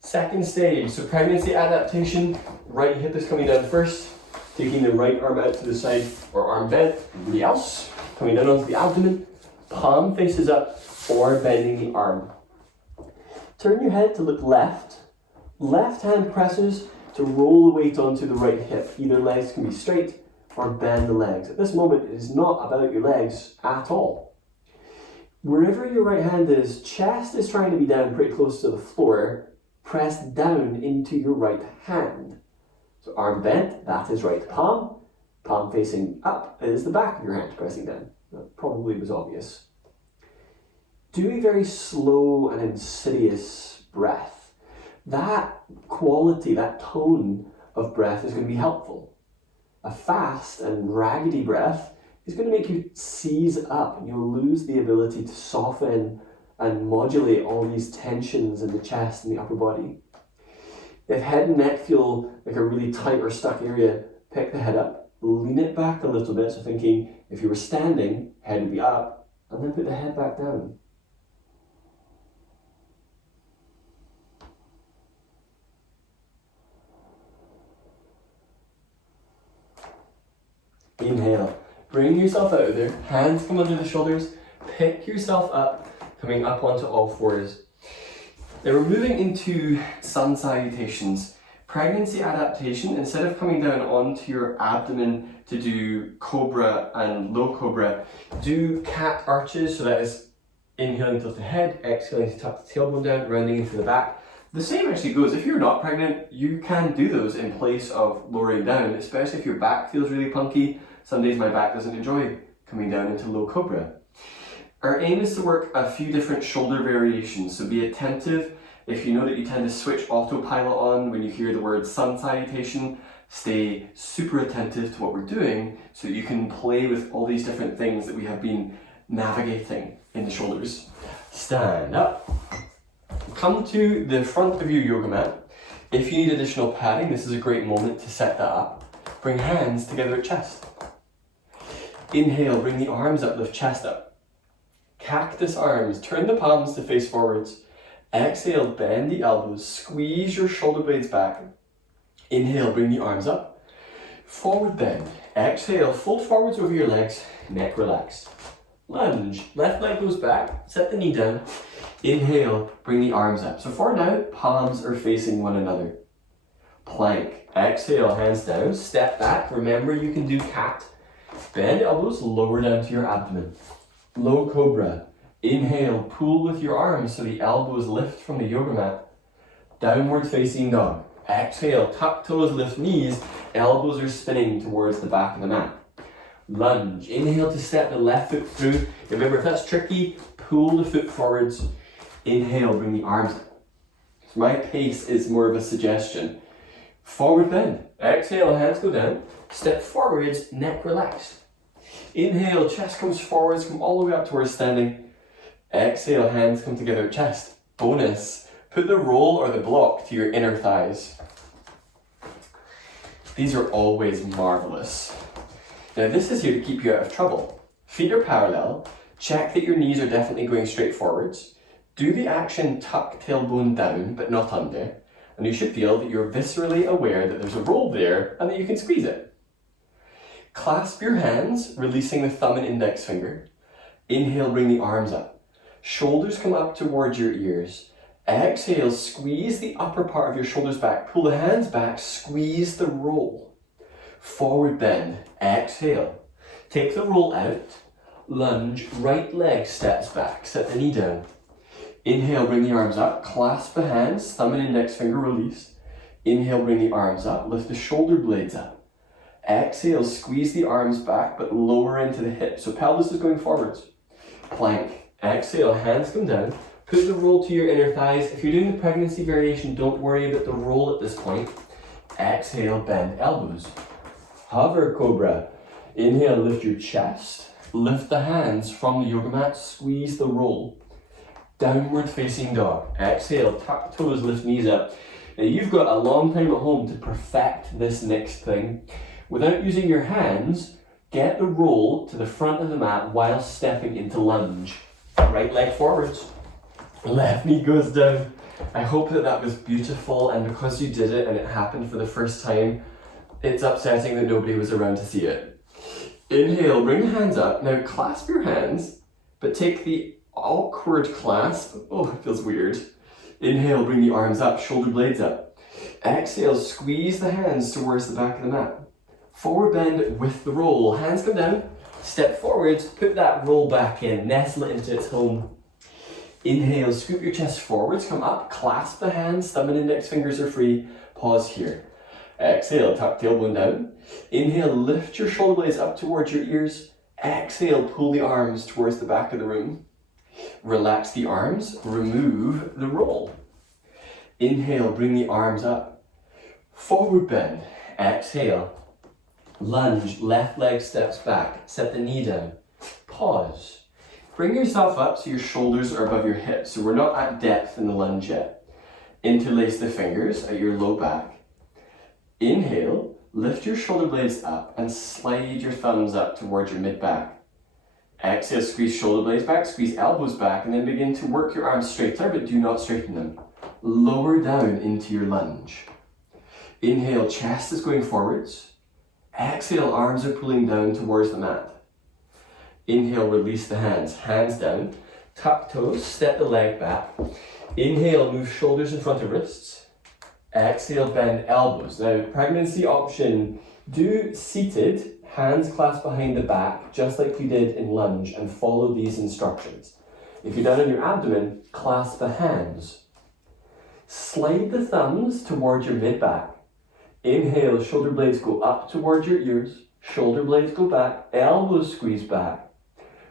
Second stage, so pregnancy adaptation, right hip is coming down first, taking the right arm out to the side or arm bent. Everybody else, coming down onto the abdomen, palm faces up or bending the arm. Turn your head to look left. Left hand presses to roll the weight onto the right hip. Either legs can be straight or bend the legs. At this moment, it is not about your legs at all. Wherever your right hand is, chest is trying to be down pretty close to the floor. Press down into your right hand. So arm bent, that is right palm. Palm facing up is the back of your hand pressing down. That probably was obvious. Do a very slow and insidious breath. That quality, that tone of breath is going to be helpful. A fast and raggedy breath is going to make you seize up and you'll lose the ability to soften and modulate all these tensions in the chest and the upper body. If head and neck feel like a really tight or stuck area, pick the head up, lean it back a little bit. So thinking if you were standing, head would be up, and then put the head back down. Inhale, bring yourself out of there, hands come under the shoulders, pick yourself up, coming up onto all fours. Now we're moving into sun salutations. Pregnancy adaptation, instead of coming down onto your abdomen to do cobra and low cobra, do cat arches, so that is inhaling to lift the head, exhaling to tuck the tailbone down, rounding into the back. The same actually goes, if you're not pregnant, you can do those in place of lowering down, especially if your back feels really punky. Some days my back doesn't enjoy coming down into low cobra. Our aim is to work a few different shoulder variations, so be attentive. If you know that you tend to switch autopilot on when you hear the word sun salutation, stay super attentive to what we're doing so that you can play with all these different things that we have been navigating in the shoulders. Stand up. Come to the front of your yoga mat. If you need additional padding, this is a great moment to set that up. bring hands together at chest. Inhale, bring the arms up, lift chest up. Cactus arms, turn the palms to face forwards. Exhale, bend the elbows, squeeze your shoulder blades back. Inhale, bring the arms up. Forward bend. Exhale, fold forwards over your legs, neck relaxed. Lunge, left leg goes back, set the knee down. Inhale, bring the arms up. So for now, palms are facing one another. Plank, exhale, hands down, step back. Remember you can do cat. Bend elbows, lower down to your abdomen. Low cobra. Inhale, pull with your arms so the elbows lift from the yoga mat. Downward facing dog. Exhale, tuck toes, lift knees. Elbows are spinning towards the back of the mat. Lunge. Inhale to step the left foot through. Remember, if that's tricky, pull the foot forwards. Inhale, bring the arms up. So my pace is more of a suggestion. Forward bend. Exhale, hands go down. Step forwards, neck relaxed. Inhale, chest comes forwards, come all the way up towards standing. Exhale, hands come together at chest. Bonus, put the roll or the block to your inner thighs. These are always marvelous. Now this is here to keep you out of trouble. Feet are parallel. Check that your knees are definitely going straight forwards. Do the action tuck tailbone down, but not under. And you should feel that you're viscerally aware that there's a roll there and that you can squeeze it. Clasp your hands, releasing the thumb and index finger. Inhale, bring the arms up. Shoulders come up towards your ears. Exhale, squeeze the upper part of your shoulders back. Pull the hands back, squeeze the roll. Forward bend. Exhale. Take the roll out. Lunge, right leg steps back. Set the knee down. Inhale, bring the arms up. Clasp the hands, thumb and index finger release. Inhale, bring the arms up. Lift the shoulder blades up. Exhale, squeeze the arms back, but lower into the hips. So pelvis is going forwards. Plank. Exhale, hands come down. Put the roll to your inner thighs. If you're doing the pregnancy variation, don't worry about the roll at this point. Exhale, bend elbows. Hover cobra. Inhale, lift your chest. Lift the hands from the yoga mat. Squeeze the roll. Downward facing dog. Exhale, tuck toes, lift knees up. Now you've got a long time at home to perfect this next thing. Without using your hands, get the roll to the front of the mat while stepping into lunge. Right leg forwards. Left knee goes down. I hope that was beautiful, and because you did it and it happened for the first time, it's upsetting that nobody was around to see it. Inhale, bring the hands up. Now clasp your hands, but take the awkward clasp. Oh, it feels weird. Inhale, bring the arms up, shoulder blades up. Exhale, squeeze the hands towards the back of the mat. Forward bend with the roll. Hands come down, step forwards, put that roll back in, nestle it into its home. Inhale, scoop your chest forwards, come up, clasp the hands, thumb and index fingers are free. Pause here. Exhale, tuck tailbone down. Inhale, lift your shoulder blades up towards your ears. Exhale, pull the arms towards the back of the room. Relax the arms, remove the roll. Inhale, bring the arms up. Forward bend. Exhale. Lunge, left leg steps back. Set the knee down. Pause. Bring yourself up so your shoulders are above your hips. So we're not at depth in the lunge yet. Interlace the fingers at your low back. Inhale, lift your shoulder blades up and slide your thumbs up towards your mid back. Exhale, squeeze shoulder blades back, squeeze elbows back, and then begin to work your arms straighter, but do not straighten them. Lower down into your lunge. Inhale, chest is going forwards. Exhale, arms are pulling down towards the mat. Inhale, release the hands, hands down. Tuck toes, step the leg back. Inhale, move shoulders in front of wrists. Exhale, bend elbows. Now, pregnancy option, do seated, hands clasped behind the back, just like we did in lunge, and follow these instructions. If you're down on your abdomen, clasp the hands. Slide the thumbs towards your mid-back. Inhale, shoulder blades go up towards your ears. Shoulder blades go back, elbows squeeze back.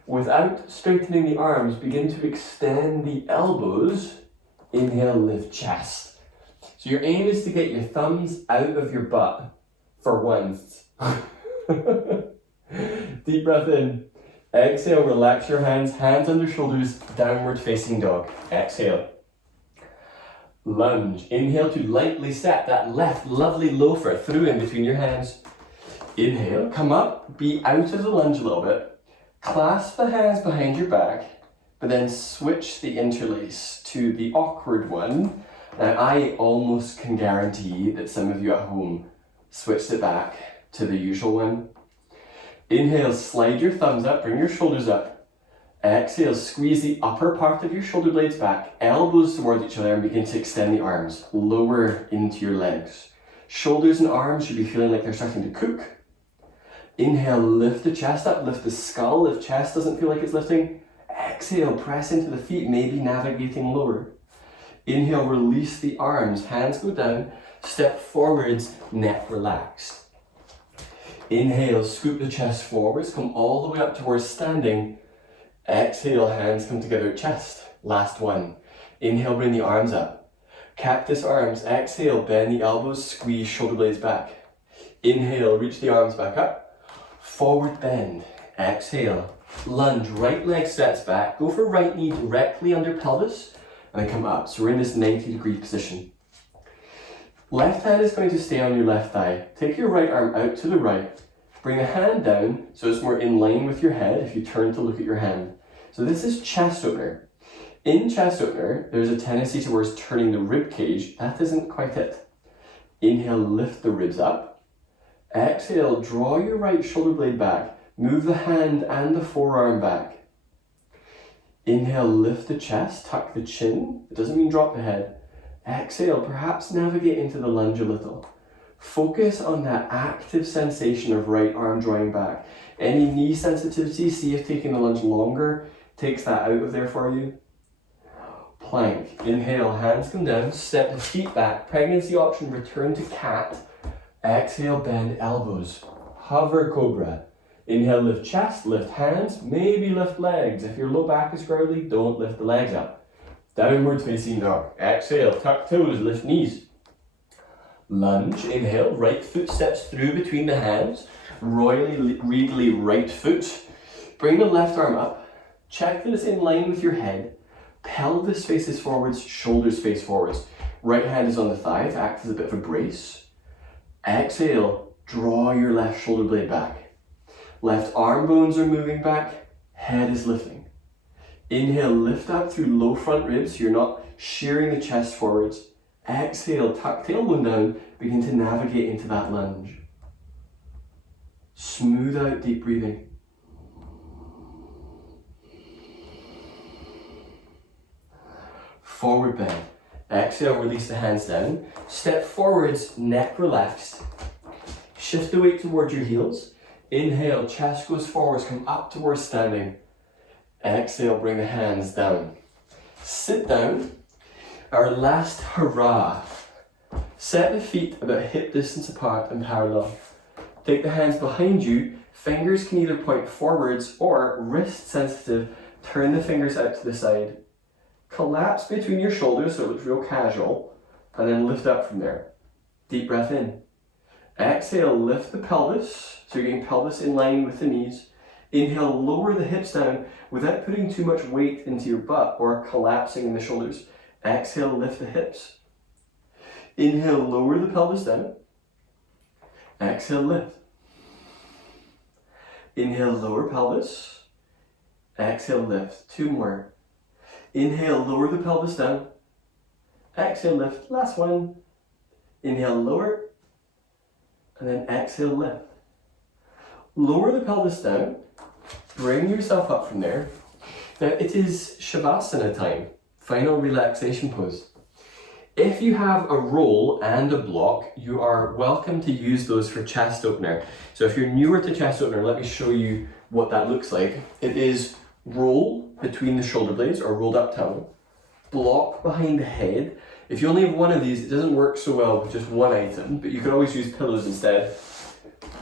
Without straightening the arms, begin to extend the elbows. Inhale, lift chest. So your aim is to get your thumbs out of your butt for once. Deep breath in. Exhale, relax your hands, hands under shoulders, downward facing dog. Exhale. Lunge. Inhale to lightly step that left lovely loafer through in between your hands. Inhale, come up, be out of the lunge a little bit. Clasp the hands behind your back, but then switch the interlace to the awkward one. Now, I almost can guarantee that some of you at home switched it back to the usual one. Inhale, slide your thumbs up, bring your shoulders up. Exhale, squeeze the upper part of your shoulder blades back, elbows towards each other, and begin to extend the arms, lower into your legs. Shoulders and arms should be feeling like they're starting to cook. Inhale, lift the chest up, lift the skull if chest doesn't feel like it's lifting. Exhale, press into the feet, maybe navigating lower. Inhale, release the arms, hands go down, step forwards, neck relaxed. Inhale, scoop the chest forwards, come all the way up towards standing. Exhale, hands come together, chest. Last one. Inhale, bring the arms up. Cactus arms. Exhale, bend the elbows, squeeze shoulder blades back. Inhale, reach the arms back up. Forward bend. Exhale, lunge, right leg steps back. Go for right knee directly under pelvis and then come up. So we're in this 90-degree position. Left hand is going to stay on your left thigh. Take your right arm out to the right. Bring the hand down so it's more in line with your head if you turn to look at your hand. So this is chest opener. In chest opener, there's a tendency towards turning the rib cage. That isn't quite it. Inhale, lift the ribs up. Exhale, draw your right shoulder blade back. Move the hand and the forearm back. Inhale, lift the chest, tuck the chin. It doesn't mean drop the head. Exhale, perhaps navigate into the lunge a little. Focus on that active sensation of right arm drawing back. Any knee sensitivity, see if taking the lunge longer takes that out of there for you. Plank. Inhale, hands come down, step the feet back. Pregnancy option, return to cat. Exhale, bend elbows. Hover cobra. Inhale, lift chest, lift hands, maybe lift legs. If your low back is growly, don't lift the legs up. Downward facing dog. Exhale, tuck toes, lift knees. Lunge, inhale, right foot steps through between the hands. Royally, regally right foot. Bring the left arm up. Check that it's in line with your head. Pelvis faces forwards, shoulders face forwards. Right hand is on the thigh to act as a bit of a brace. Exhale, draw your left shoulder blade back. Left arm bones are moving back, head is lifting. Inhale, lift up through low front ribs, so you're not shearing the chest forwards. Exhale, tuck tailbone down, begin to navigate into that lunge. Smooth out deep breathing. Forward bend. Exhale, release the hands down. Step forwards, neck relaxed. Shift the weight towards your heels. Inhale, chest goes forwards, come up towards standing. Exhale, bring the hands down. Sit down. Our last hurrah. Set the feet about hip distance apart and parallel. Take the hands behind you. Fingers can either point forwards or, wrist sensitive, turn the fingers out to the side. Collapse between your shoulders so it looks real casual, and then lift up from there. Deep breath in. Exhale, lift the pelvis, so you're getting pelvis in line with the knees. Inhale, lower the hips down without putting too much weight into your butt or collapsing in the shoulders. Exhale, lift the hips. Inhale, lower the pelvis down. Exhale, lift. Inhale, lower pelvis. Exhale, lift. Two more. Inhale, lower the pelvis down. Exhale, lift. Last one. Inhale, lower. And then exhale, lift. Lower the pelvis down. Bring yourself up from there. Now it is Shavasana time. Final relaxation pose. If you have a roll and a block, you are welcome to use those for chest opener. So if you're newer to chest opener, let me show you what that looks like. It is roll between the shoulder blades or rolled up towel. Block behind the head. If you only have one of these, it doesn't work so well with just one item, but you could always use pillows instead.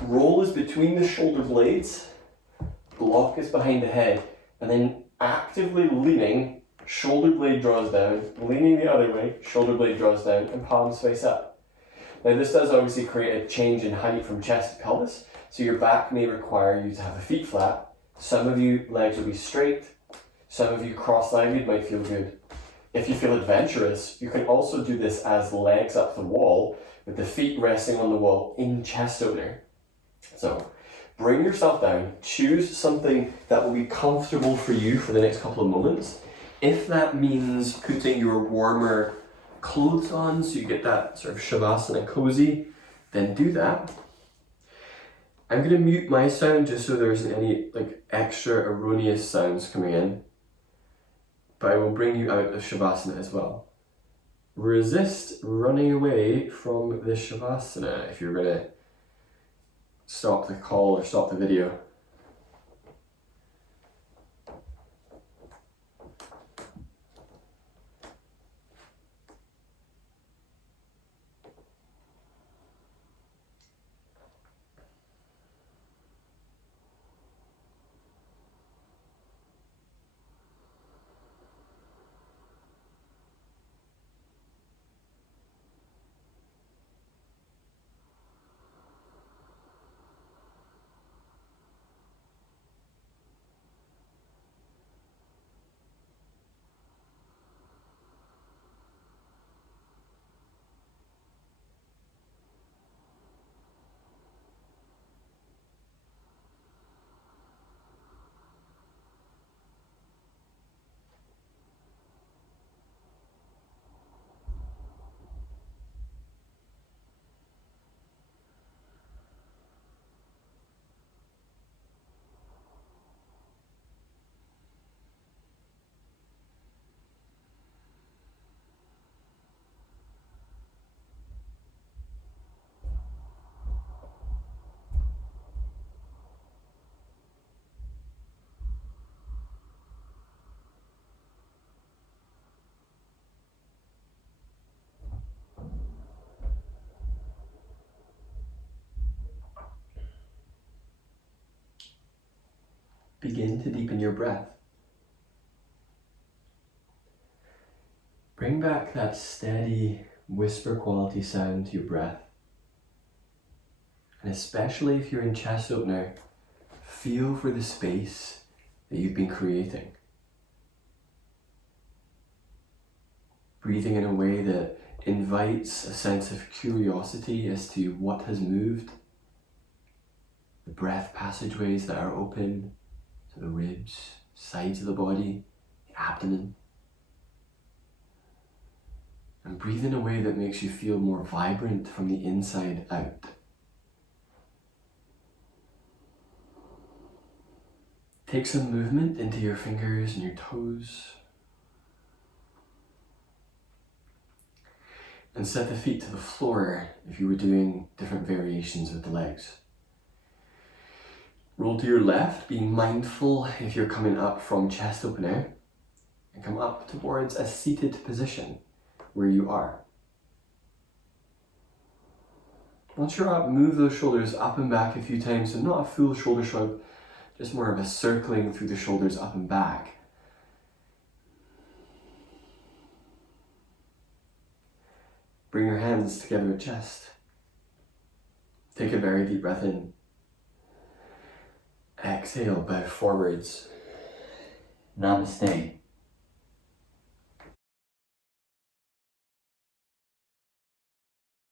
Roll is between the shoulder blades. Block is behind the head. And then actively leaning, shoulder blade draws down, leaning the other way, shoulder blade draws down, and palms face up. Now this does obviously create a change in height from chest to pelvis, so your back may require you to have the feet flat. Some of you, legs will be straight. Some of you, cross-legged might feel good. If you feel adventurous, you can also do this as legs up the wall, with the feet resting on the wall in chest opener. So bring yourself down, choose something that will be comfortable for you for the next couple of moments. If that means putting your warmer clothes on so you get that sort of shavasana cozy, then do that. I'm going to mute my sound just so there isn't any extra erroneous sounds coming in, but I will bring you out of shavasana as well. Resist running away from the shavasana if you're going to stop the call or stop the video. Begin to deepen your breath. Bring back that steady whisper quality sound to your breath. And especially if you're in chest opener, feel for the space that you've been creating. Breathing in a way that invites a sense of curiosity as to what has moved, the breath passageways that are open, to the ribs, sides of the body, the abdomen. And breathe in a way that makes you feel more vibrant from the inside out. Take some movement into your fingers and your toes. And set the feet to the floor if you were doing different variations with the legs. Roll to your left, being mindful if you're coming up from chest opener, and come up towards a seated position where you are. Once you're up, move those shoulders up and back a few times, so not a full shoulder shrug, just more of a circling through the shoulders up and back. Bring your hands together at chest. Take a very deep breath in. Exhale, bow forwards. Namaste.